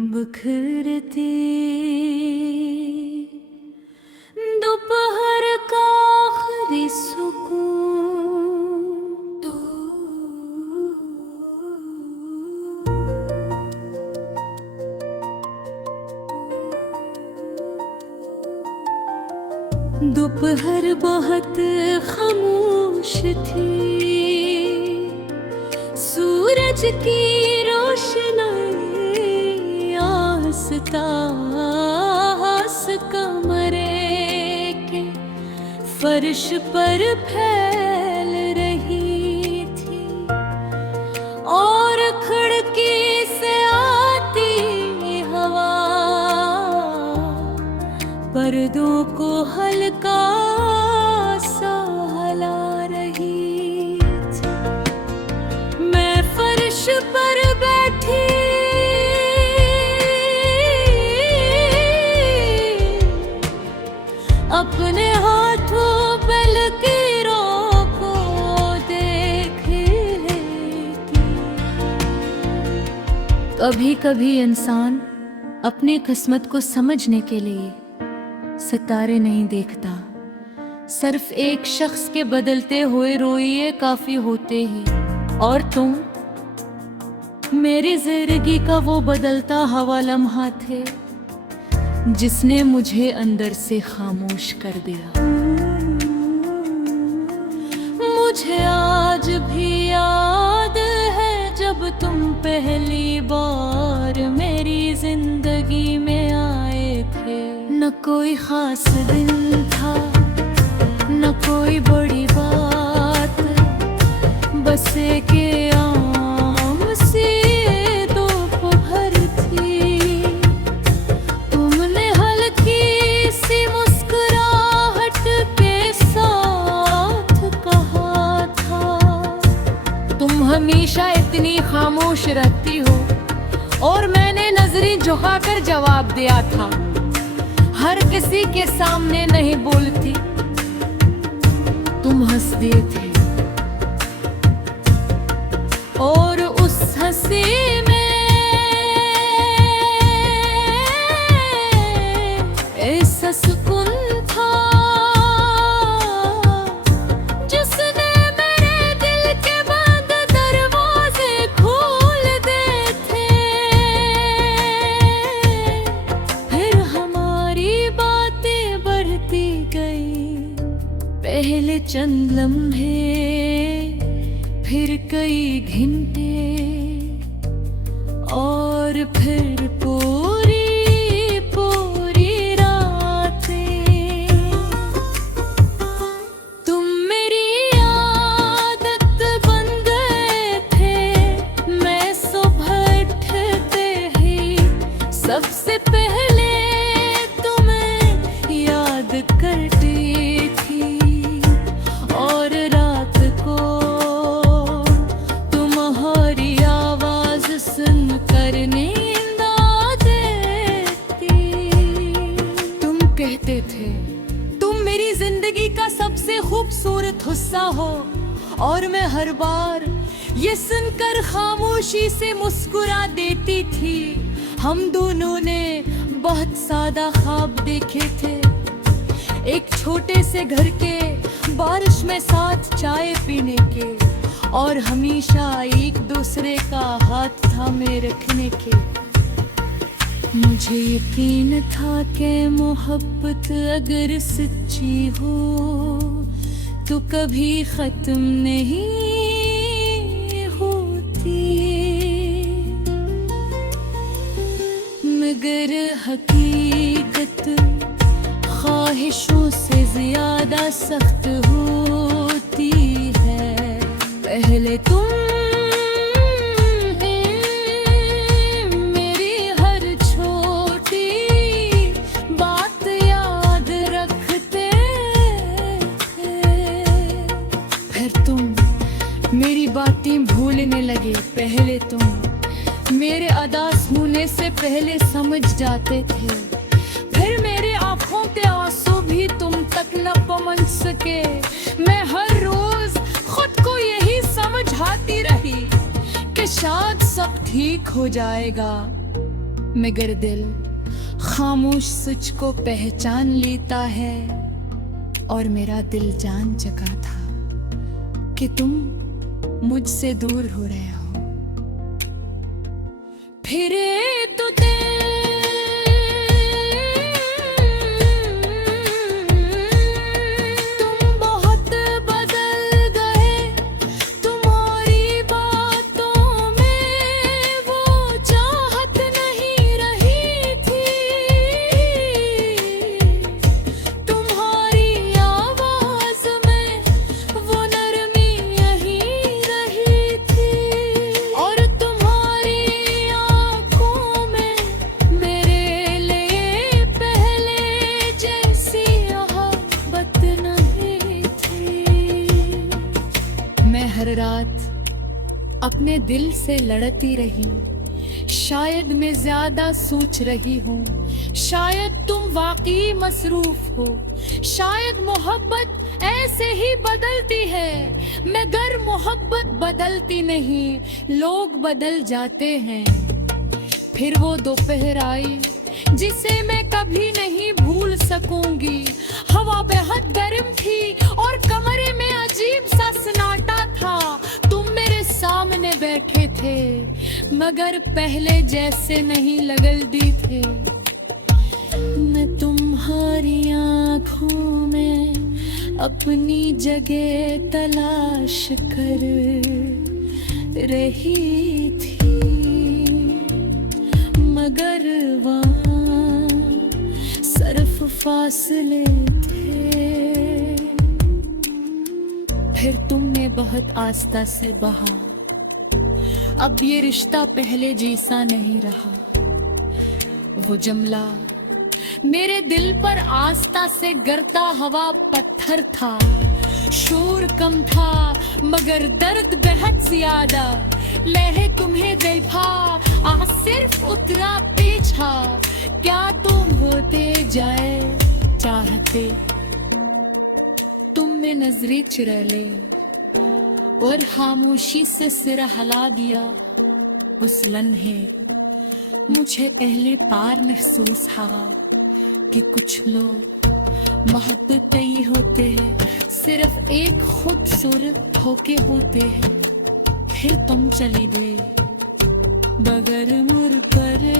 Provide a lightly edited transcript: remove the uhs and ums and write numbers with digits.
बिखरती दोपहर का आखिरी सुकून दोपहर बहुत खामोश थी। सूरज की रोशनी आस कमरे के फर्श पर फैल रही थी और खिड़की से आती हवा पर्दों को हल्का सा हिला रही थी। मैं फर्श पर बैठी अपने हाथों पे लकीरों को देख लेती। कभी कभी इंसान अपनी किस्मत को समझने के लिए सितारे नहीं देखता, सिर्फ एक शख्स के बदलते हुए रोइए काफी होते ही। और तुम मेरी जिंदगी का वो बदलता हवा लम्हा थे जिसने मुझे अंदर से खामोश कर दिया। मुझे आज भी याद है जब तुम पहली बार मेरी जिंदगी में आए थे। न कोई खास दिन था, न कोई बड़ी बात, बस एक आम सी दोपहर थी। तुमने हल्की सी मुस्कुराहट के साथ कहा था, तुम हमेशा इतनी खामोश रहती हो। और मैंने नजरें झुकाकर जवाब दिया था, हर किसी के सामने नहीं बोलती। तुम हंसते थे और उस हंसी में ऐसा सुकून था जिसने मेरे दिल के बंद दरवाजे खोल दिए थे। फिर हमारी बातें बढ़ती गई, पहले चंद लम्हे, फिर कई घंटे, और फिर पूरी पूरी रातें। तुम मेरी आदत बन गए थे। मैं सुबह उठते ही सबसे पहले तुम्हें याद करती थी, और रात को तुम्हारी आवाज सुनकर नींद आ जाती। तुम कहते थे तुम मेरी जिंदगी का सबसे खूबसूरत हिस्सा हो, और मैं हर बार ये सुनकर खामोशी से मुस्कुरा देती थी। हम दोनों ने बहुत सादा ख्वाब देखे थे, एक छोटे से घर के, बारिश में साथ चाय पीने के, और हमेशा एक दूसरे का हाथ थामे रखने के। मुझे यकीन था कि मोहब्बत अगर सच्ची हो तो कभी खत्म नहीं होती, मगर हकीकत ख्वाहिशों से ज्यादा सख्त होती है। पहले तुम मेरी हर छोटी बात याद रखते थे, फिर तुम मेरी बातें भूलने लगे। पहले तुम मेरे अदास होने से पहले समझ जाते थे, फिर मेरे आंखों के आंसू भी तुम तक न पहुंच सके। मैं हर रोज खुद को यही समझाती रही कि शायद सब ठीक हो जाएगा, मगर दिल खामोश सच को पहचान लेता है। और मेरा दिल जान चुका था कि तुम मुझसे दूर हो रहे हो। फिरे तो तुम बहुत बदल गए, तुम्हारी बातों में वो चाहत नहीं रही थी, तुम्हारी आवाज में वो नरमी यही रही थी। और तुम्हारी आंखों में मेरे लिए पहले जैसी मोहब्बत नहीं थी। मैं हर रात अपने दिल से लड़ती रही, शायद मैं ज्यादा सोच रही हूँ, शायद तुम वाकई मसरूफ हो, शायद मोहब्बत ऐसे ही बदलती है। मगर मोहब्बत बदलती नहीं, लोग बदल जाते हैं। फिर वो दोपहर आई जिसे मैं कभी नहीं भूल सकूंगी। हवा बेहद गर्म थी और कमरे में अजीब सा सन्नाटा था। तुम मेरे सामने बैठे थे मगर पहले जैसे नहीं लगलती थे। मैं तुम्हारी आँखों में अपनी जगह तलाश कर रही थी, मगर वहाँ सिर्फ फासले थे। फिर तुमने बहुत आस्था से बहा, अब ये रिश्ता पहले जैसा नहीं रहा। वो जमला मेरे दिल पर आस्था से गिरता हवा पत्थर था। शोर कम था मगर दर्द बेहद ज्यादा। लहे तुम्हें देखा, आज सिर्फ उतरा पीछा। क्या तुम होते जाए चाहते, तुम में नजरें चुरा ले और खामोशी से सिर हिला दिया। उस लम्हे मुझे पहले बार महसूस हुआ कि कुछ लोग मोहब्बत नहीं होते हैं, सिर्फ एक खूबसूरत होके होते हैं। फिर तुम चली गई बगैर मुड़ कर।